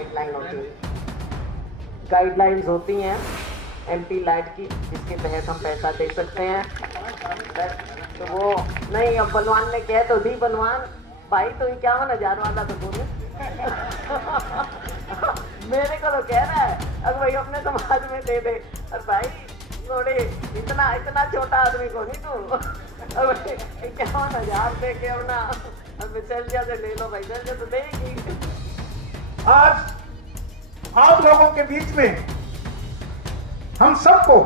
Guideline होती है, guidelines होती हैं एमपी लाइट की, जिसके तहत हम पैसा दे सकते हैं। तो वो नहीं, अब बलवान ने कह तो दी, बलवान भाई तो 51,000 वाला तो बोले मेरे को तो कह रहा है अब भाई अपने समाज में दे दे। और भाई थोड़े इतना छोटा आदमी को नहीं तू 51,000 दे के अपना सेल्जिया से ले लो भाई, सेल्जिया तो देगी। आज आप लोगों के बीच में हम सबको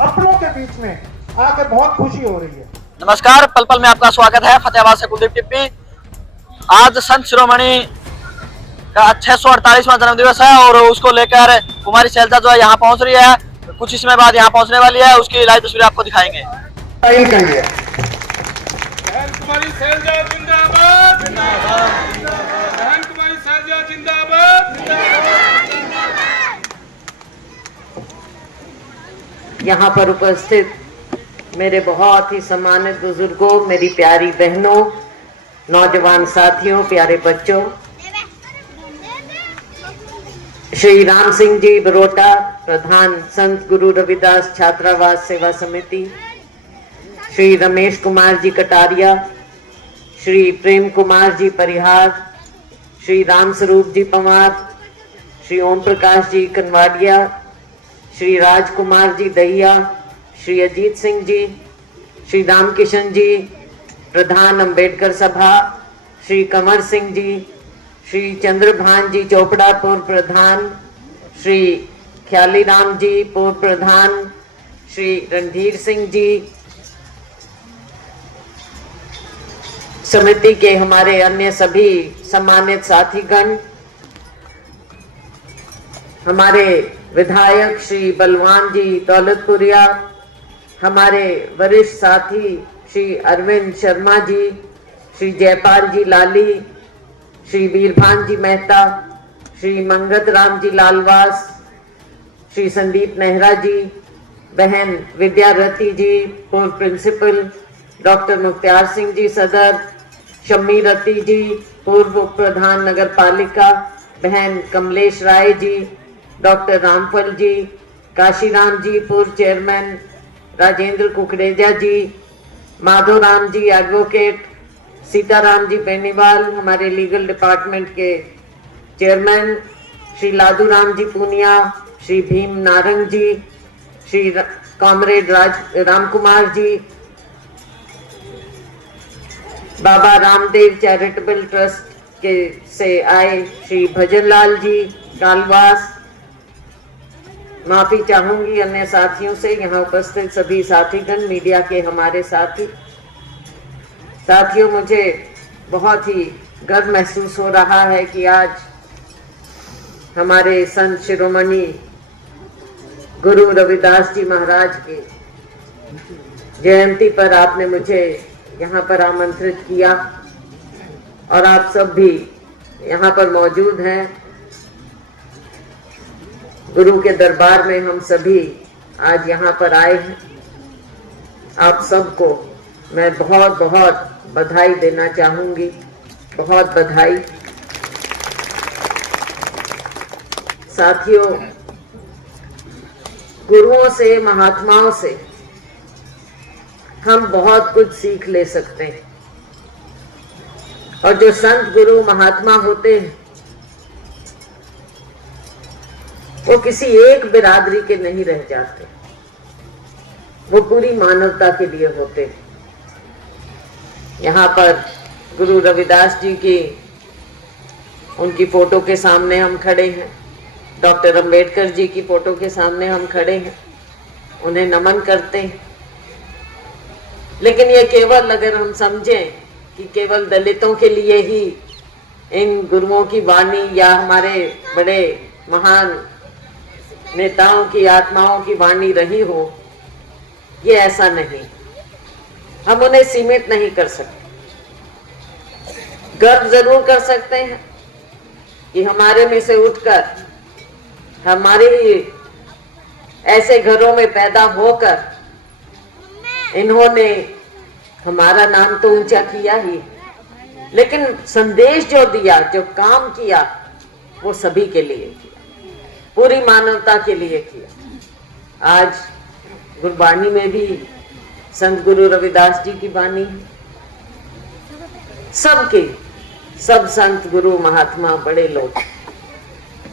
अपनों के बीच में आके बहुत खुशी हो रही है। नमस्कार, पल पल में आपका स्वागत है। फतेहाबाद से कुलदीप टिप्पी। आज संत शिरोमणि का 648वां जन्मदिवस है और उसको लेकर कुमारी शैलजा जो है यहाँ पहुँच रही है। कुछ ही समय बाद यहाँ पहुँचने वाली है, उसकी लाइव तस्वीर आपको दिखाएंगे। बहन कुमारी शैलजा जिंदाबाद, बहन कुमारी शैलजा जिंदाबाद। यहाँ पर उपस्थित मेरे बहुत ही सम्मानित बुजुर्गों, मेरी प्यारी बहनों, नौजवान साथियों, प्यारे बच्चों, श्री राम सिंह जी बरोटा, प्रधान संत गुरु रविदास छात्रावास सेवा समिति, श्री रमेश कुमार जी कटारिया, श्री प्रेम कुमार जी परिहार, श्री राम स्वरूप जी पवार, श्री ओम प्रकाश जी कनवाडिया, श्री राजकुमार जी दहिया, श्री अजीत सिंह जी, श्री रामकिशन जी प्रधान अंबेडकर सभा, श्री कंवर सिंह जी, श्री चंद्रभान जी चोपड़ा पूर्व प्रधान, श्री ख्याली राम जी पूर्व प्रधान, श्री रणधीर सिंह जी, समिति के हमारे अन्य सभी सम्मानित साथीगण, हमारे विधायक श्री बलवान जी दौलतपुरिया, हमारे वरिष्ठ साथी श्री अरविंद शर्मा जी, श्री जयपाल जी लाली, श्री वीरभान जी मेहता, श्री मंगत राम जी लालवास, श्री संदीप नेहरा जी, बहन विद्यारती जी पूर्व प्रिंसिपल, डॉक्टर मुख्तार सिंह जी सदर, शम्मी रती जी पूर्व उप प्रधान नगर पालिका, बहन कमलेश राय जी, डॉक्टर रामफल जी, काशीराम जी पूर्व चेयरमैन, राजेंद्र कुकरेजा जी, माधोराम जी एडवोकेट, सीताराम जी बेनीवाल हमारे लीगल डिपार्टमेंट के चेयरमैन, श्री लादूराम जी पूनिया, श्री भीम नारंग जी, Shri comrade Ram Kumar ji, Baba Ramdev charitable trust के से आए श्री भजनलाल जी कालवास, माफी चाहूंगी अन्य साथियों से, यहाँ उपस्थित सभी साथीगण, मीडिया के हमारे साथियों, मुझे बहुत ही गर्व महसूस हो रहा है कि आज हमारे संत शिरोमणि गुरु रविदास जी महाराज की जयंती पर आपने मुझे यहाँ पर आमंत्रित किया और आप सब भी यहाँ पर मौजूद हैं। गुरु के दरबार में हम सभी आज यहाँ पर आए हैं। आप सबको मैं बहुत बहुत बधाई देना चाहूंगी, बहुत बधाई। साथियों, गुरुओं से, महात्माओं से हम बहुत कुछ सीख ले सकते हैं और जो संत गुरु महात्मा होते हैं वो किसी एक बिरादरी के नहीं रह जाते, वो पूरी मानवता के लिए होते हैं। यहाँ पर गुरु रविदास जी की उनकी फोटो के सामने हम खड़े हैं, डॉक्टर अंबेडकर जी की फोटो के सामने हम खड़े हैं, उन्हें नमन करते हैं। लेकिन ये केवल अगर हम समझें कि केवल दलितों के लिए ही इन गुरुओं की वाणी या हमारे बड़े महान नेताओं की आत्माओं की वाणी रही हो, ये ऐसा नहीं। हम उन्हें सीमित नहीं कर सकते। गर्व जरूर कर सकते हैं कि हमारे में से उठकर हमारे ऐसे घरों में पैदा होकर इन्होंने हमारा नाम तो ऊंचा किया ही, लेकिन संदेश जो दिया, जो काम किया, वो सभी के लिए किया, पूरी मानवता के लिए किया। आज गुरबाणी में भी संत गुरु रविदास जी की बानी है, सबके सब संत गुरु महात्मा बड़े लोग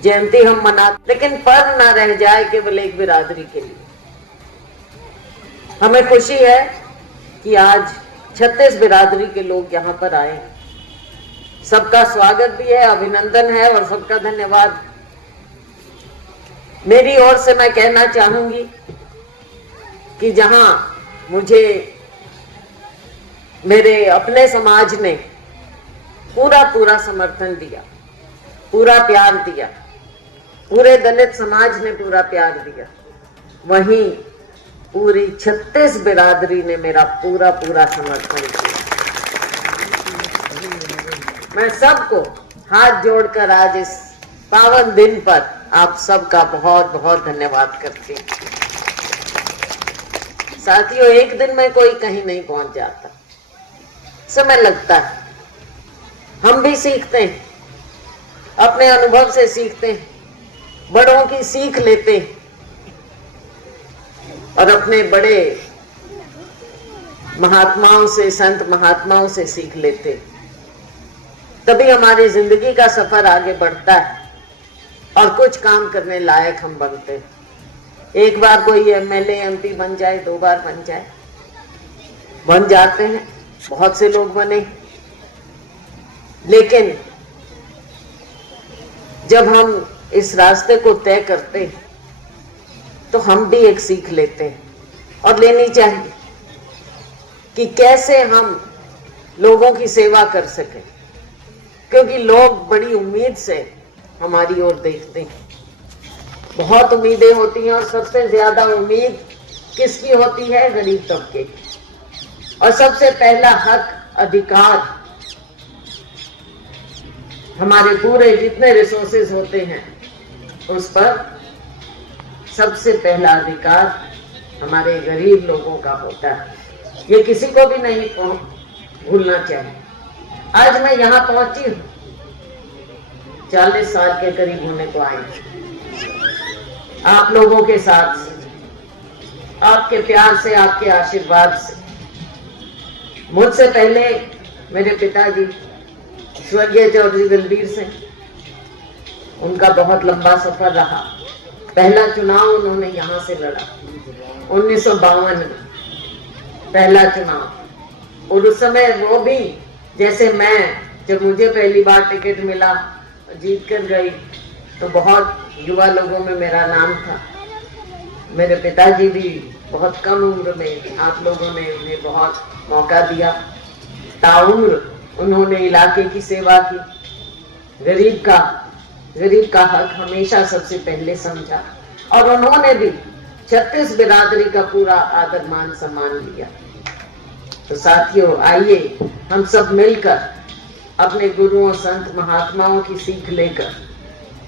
जयंती हम मनाते, लेकिन पर ना रह जाए केवल एक बिरादरी के लिए। हमें खुशी है कि आज 36 बिरादरी के लोग यहाँ पर आए। सबका स्वागत भी है, अभिनंदन है और सबका धन्यवाद। मेरी ओर से मैं कहना चाहूंगी कि जहां मुझे मेरे अपने समाज ने पूरा समर्थन दिया, पूरा प्यार दिया, पूरे दलित समाज ने पूरा प्यार दिया, वहीं पूरी 36 बिरादरी ने मेरा पूरा समर्थन किया। मैं सबको हाथ जोड़कर आज इस पावन दिन पर आप सबका बहुत धन्यवाद करती हूँ। साथियों, एक दिन में कोई कहीं नहीं पहुंच जाता, समय लगता है। हम भी सीखते हैं, अपने अनुभव से सीखते हैं, बड़ों की सीख लेते हैं और अपने बड़े महात्माओं से, संत महात्माओं से सीख लेते हैं। तभी हमारी जिंदगी का सफर आगे बढ़ता है और कुछ काम करने लायक हम बनते हैं। एक बार कोई एमएलए एमपी बन जाए, 2 बार बन जाए, बन जाते हैं, बहुत से लोग बने, लेकिन जब हम इस रास्ते को तय करते हैं तो हम भी एक सीख लेते हैं और लेनी चाहिए कि कैसे हम लोगों की सेवा कर सकें, क्योंकि लोग बड़ी उम्मीद से हमारी ओर देखते हैं। बहुत उम्मीदें होती हैं और सबसे ज्यादा उम्मीद किसकी होती है? गरीब तबके की। और सबसे पहला हक, अधिकार, हमारे पूरे जितने रिसोर्सेज होते हैं उस पर सबसे पहला अधिकार हमारे गरीब लोगों का होता है। ये किसी को भी नहीं भूलना चाहिए। आज मैं यहाँ पहुंची हूँ, 40 साल के करीब होने को आई, आप लोगों के साथ, आपके प्यार से, आपके आशीर्वाद से। मुझसे पहले मेरे पिताजी स्वर्गीय चौधरी दलबीर सिंह, उनका बहुत लंबा सफर रहा। पहला चुनाव उन्होंने यहाँ से लड़ा 1952 में, पहला चुनाव। और उस समय वो भी जैसे मैं, जब मुझे पहली बार टिकट मिला, जीत कर गई, तो बहुत युवा लोगों में मेरा नाम था। मेरे पिताजी भी बहुत कम उम्र में आप लोगों ने उन्हें बहुत मौका दिया। ताउम्र उन्होंने इलाके की सेवा की, गरीब का हक हमेशा सबसे पहले समझा और उन्होंने भी 36 बिरादरी का पूरा आदर मान सम्मान दिया। तो साथियों, आइए हम सब मिलकर अपने गुरुओं, संत महात्माओं की सीख लेकर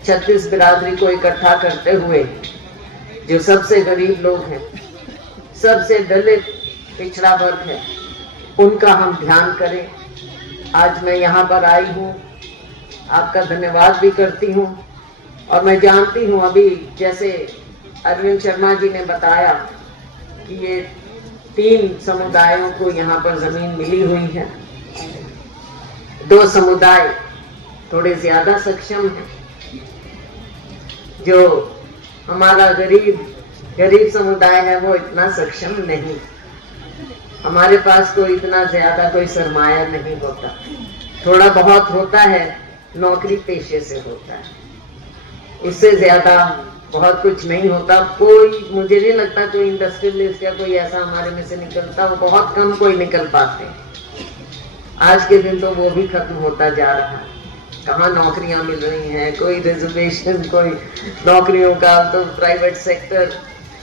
36 बिरादरी को इकट्ठा करते हुए, जो सबसे गरीब लोग हैं, सबसे दलित पिछड़ा वर्ग है, उनका हम ध्यान करें। आज मैं यहाँ पर आई हूँ, आपका धन्यवाद भी करती हूँ और मैं जानती हूँ, अभी जैसे अरविंद शर्मा जी ने बताया कि ये 3 समुदायों को यहाँ पर जमीन मिली हुई है। 2 समुदाय थोड़े ज्यादा सक्षम हैं, जो हमारा गरीब समुदाय है वो इतना सक्षम नहीं। हमारे पास तो इतना ज्यादा कोई सरमाया नहीं होता, थोड़ा बहुत होता है, नौकरी पेशे से होता है, उससे ज्यादा बहुत कुछ नहीं होता। कोई, मुझे नहीं लगता कोई इंडस्ट्रियलिस्ट या कोई ऐसा हमारे में से निकलता, वो बहुत कम कोई निकल पाते। आज के दिन तो वो भी खत्म होता जा रहा है। कहाँ नौकरियां मिल रही हैं, कोई रिजर्वेशन, कोई नौकरियों का, तो प्राइवेट सेक्टर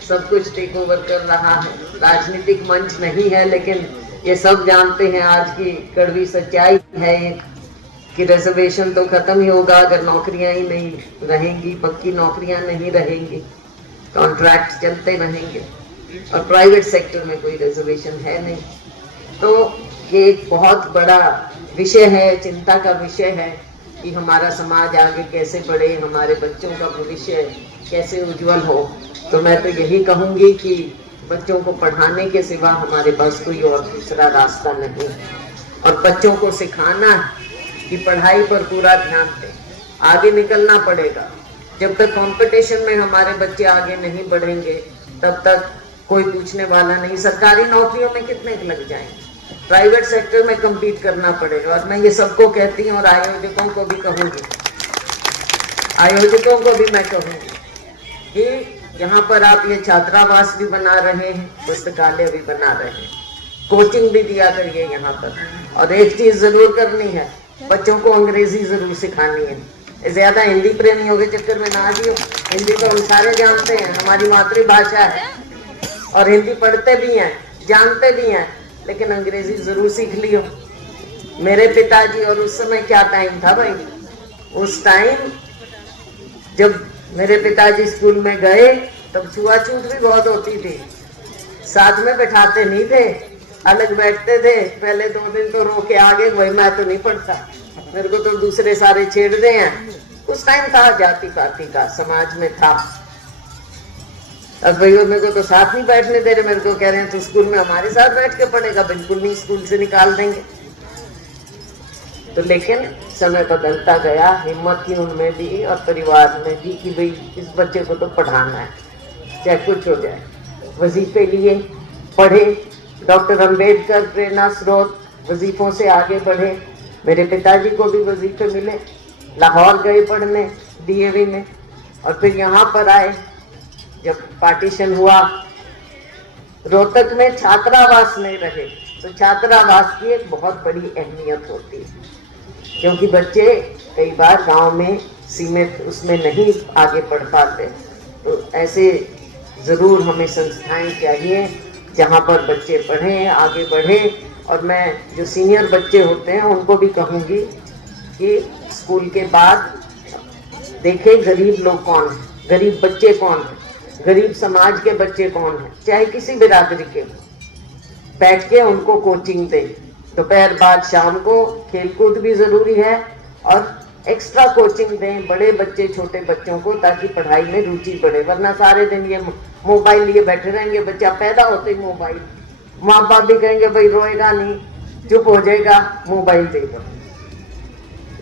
सब कुछ टेक ओवर कर रहा है। राजनीतिक मंच नहीं है, लेकिन ये सब जानते हैं, आज की कड़वी सच्चाई है कि रिजर्वेशन तो खत्म ही होगा अगर नौकरियां ही नहीं रहेंगी, पक्की नौकरियां नहीं रहेंगी, कॉन्ट्रैक्ट चलते रहेंगे और प्राइवेट सेक्टर में कोई रिजर्वेशन है नहीं। तो ये एक बहुत बड़ा विषय है, चिंता का विषय है। कि हमारा समाज आगे कैसे बढ़े, हमारे बच्चों का भविष्य कैसे उज्जवल हो, तो मैं तो यही कहूँगी कि बच्चों को पढ़ाने के सिवा हमारे पास कोई और दूसरा रास्ता नहीं, और बच्चों को सिखाना कि पढ़ाई पर पूरा ध्यान दें, आगे निकलना पड़ेगा। जब तक कंपटीशन में हमारे बच्चे आगे नहीं बढ़ेंगे तब तक कोई पूछने वाला नहीं। सरकारी नौकरियों में कितने लग जाएंगे, प्राइवेट सेक्टर में compete करना पड़ेगा। और मैं ये सबको कहती हूँ और आयोजकों को भी कहूँगी, मैं कहूँगी कि यहाँ पर आप ये छात्रावास भी बना रहे हैं, पुस्तकालय भी बना रहे हैं, कोचिंग भी दिया करिए यहाँ पर। और एक चीज जरूर करनी है, बच्चों को अंग्रेजी जरूर सिखानी है। ज्यादा हिंदी प्रेमियों के चक्कर में ना दियो, हिंदी तो हम सारे जानते हैं, हमारी मातृभाषा है और हिंदी पढ़ते भी हैं, जानते भी हैं, लेकिन अंग्रेजी जरूर सीख लियो। मेरे पिताजी, और उस समय क्या टाइम था भाई, उस टाइम जब मेरे पिताजी स्कूल में गए तब छुआछूत भी बहुत होती थी, साथ में बैठाते नहीं थे, अलग बैठते थे। पहले 2 दिन तो रो के आगे, भाई मैं तो नहीं पढ़ता, मेरे को तो दूसरे सारे छेड़ रहे हैं। उस टाइम था जाति पाति का, समाज में था। अब भाई मेरे को तो साथ नहीं बैठने दे रहे, मेरे को कह रहे हैं तू स्कूल में हमारे साथ बैठ के पढ़ेगा, बिल्कुल नहीं, स्कूल से निकाल देंगे। तो लेकिन समय बदलता गया, हिम्मत थी उनमें भी और परिवार में भी कि भाई इस बच्चे को तो पढ़ाना है, चाहे कुछ हो जाए। वजीफे लिए, पढ़े, डॉक्टर अंबेडकर प्रेरणा स्रोत, वजीफों से आगे बढ़े। मेरे पिताजी को भी वजीफे मिले, लाहौर गए पढ़ने डीएवी में, और फिर यहाँ पर आए। जब पार्टीशन हुआ, रोहतक में छात्रावास नहीं रहे, तो छात्रावास की एक बहुत बड़ी अहमियत होती है, क्योंकि बच्चे कई बार गांव में सीमित उसमें नहीं आगे पढ़ पाते। तो ऐसे जरूर हमें संस्थाएं चाहिए जहां पर बच्चे पढ़ें, आगे बढ़ें। और मैं जो सीनियर बच्चे होते हैं उनको भी कहूँगी कि स्कूल के बाद देखें गरीब लोग कौन हैं, गरीब बच्चे कौन हैं, गरीब समाज के बच्चे कौन हैं, चाहे किसी बिरादरी के, बैठ के उनको कोचिंग दें। दोपहर बाद शाम को खेलकूद भी जरूरी है और एक्स्ट्रा कोचिंग दें बड़े बच्चे, छोटे बच्चों को, ताकि पढ़ाई में रुचि बढ़े। वरना सारे दिन ये मोबाइल लिए बैठे रहेंगे, बच्चा पैदा होते ही मोबाइल, माँ बाप भी कहेंगे भाई रोएगा नहीं, चुप हो जाएगा, मोबाइल दे दो।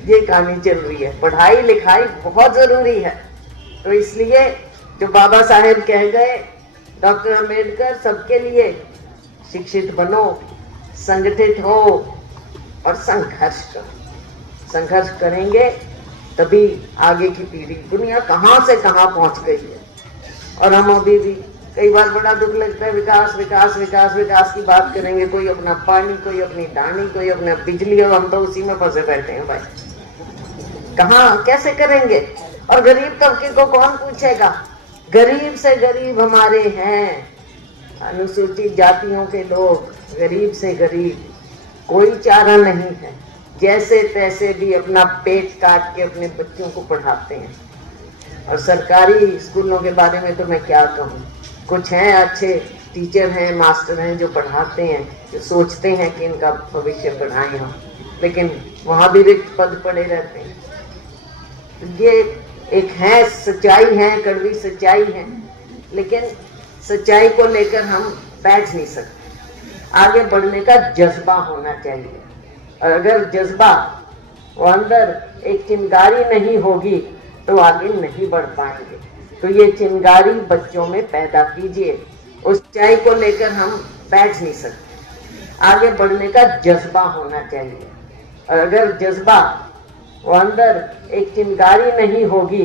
ये कहानी चल रही है। पढ़ाई लिखाई बहुत जरूरी है। तो इसलिए जो बाबा साहेब कह गए, डॉक्टर अंबेडकर, सबके लिए शिक्षित बनो, संगठित हो और संघर्ष करो। संघर्ष करेंगे तभी आगे की पीढ़ी, दुनिया कहाँ से कहाँ पहुंच गई है, और हम अभी भी कई बार बड़ा दुख लगता है, विकास विकास विकास विकास की बात करेंगे, कोई अपना पानी, कोई अपनी डानी, कोई अपना बिजली, और हम तो उसी में फंसे बैठे हैं भाई। कहाँ कैसे करेंगे? और गरीब तबके को कौन पूछेगा? गरीब से गरीब हमारे हैं, अनुसूचित जातियों के लोग, गरीब से गरीब, कोई चारा नहीं है, जैसे तैसे भी अपना पेट काट के अपने बच्चों को पढ़ाते हैं। और सरकारी स्कूलों के बारे में तो मैं क्या कहूँ, कुछ हैं अच्छे टीचर हैं, मास्टर हैं जो पढ़ाते हैं, जो सोचते हैं कि इनका भविष्य बढ़ाएं हम, लेकिन वहाँ भी रिक्त पद पड़े रहते हैं। ये एक है सच्चाई है, कड़वी सच्चाई है, लेकिन सच्चाई को लेकर हम बैठ नहीं सकते। आगे बढ़ने का जज्बा होना चाहिए, और अगर जज्बा वो अंदर एक चिंगारी नहीं होगी तो आगे नहीं बढ़ पाएंगे। तो ये चिंगारी बच्चों में पैदा कीजिए, उस सच्चाई को लेकर हम बैठ नहीं सकते। आगे बढ़ने का जज्बा होना चाहिए, और अगर जज्बा वो अंदर एक चिंगारी नहीं होगी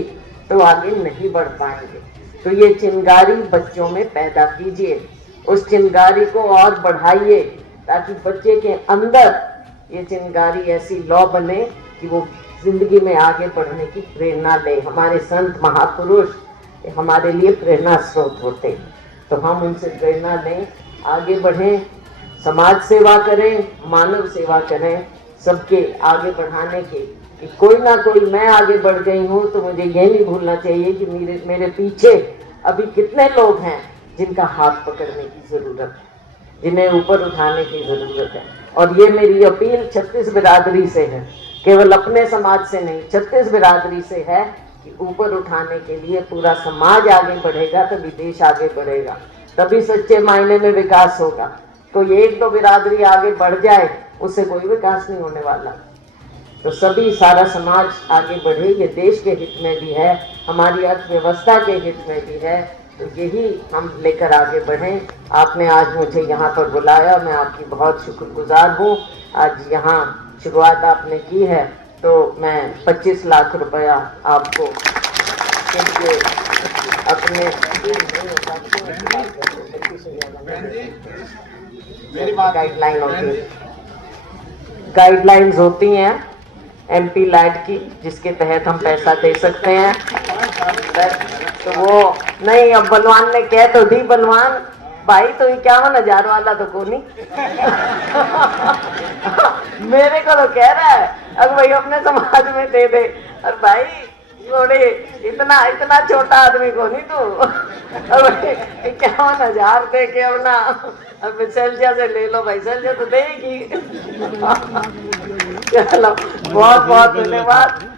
तो आगे नहीं बढ़ पाएंगे। तो ये चिंगारी बच्चों में पैदा कीजिए, उस चिंगारी को और बढ़ाइए, ताकि बच्चे के अंदर ये चिंगारी ऐसी लौ बने कि वो जिंदगी में आगे बढ़ने की प्रेरणा ले। हमारे संत महापुरुष हमारे लिए प्रेरणा स्रोत होते हैं, तो हम उनसे प्रेरणा लें, आगे बढ़ें, समाज सेवा करें, मानव सेवा करें, सबके आगे बढ़ाने की। कि कोई ना कोई, मैं आगे बढ़ गई हूँ तो मुझे ये नहीं भूलना चाहिए कि मेरे पीछे अभी कितने लोग हैं जिनका हाथ पकड़ने की जरूरत है, जिन्हें ऊपर उठाने की जरूरत है। और ये मेरी अपील 36 बिरादरी से है केवल अपने समाज से नहीं, 36 बिरादरी से है कि ऊपर उठाने के लिए पूरा समाज आगे बढ़ेगा तभी देश आगे बढ़ेगा, तभी सच्चे मायने में विकास होगा। कोई एक दो बिरादरी आगे बढ़ जाए उससे कोई विकास नहीं होने वाला। तो सभी सारा समाज आगे बढ़े, ये देश के हित में भी है, हमारी अर्थव्यवस्था के हित में भी है। तो यही हम लेकर आगे बढ़ें। आपने आज मुझे यहाँ पर बुलाया, मैं आपकी बहुत शुक्रगुजार हूँ। आज यहाँ शुरुआत आपने की है तो मैं 25 लाख रुपया आपको अपने गाइडलाइंस होती हैं MP लैड की, जिसके तहत हम पैसा दे सकते हैं। तो वो नहीं, अब बलवान ने कह तो दी, बलवान भाई तो 51,000 वाला तो को नहीं मेरे को तो कह रहा है अब भाई अपने समाज में दे दे। और भाई थोड़े इतना छोटा आदमी को नहीं तू 51,000 दे के अपना अब सैलजा से ले लो भाई, सैलजा तो देगी। चलो बहुत बहुत धन्यवाद।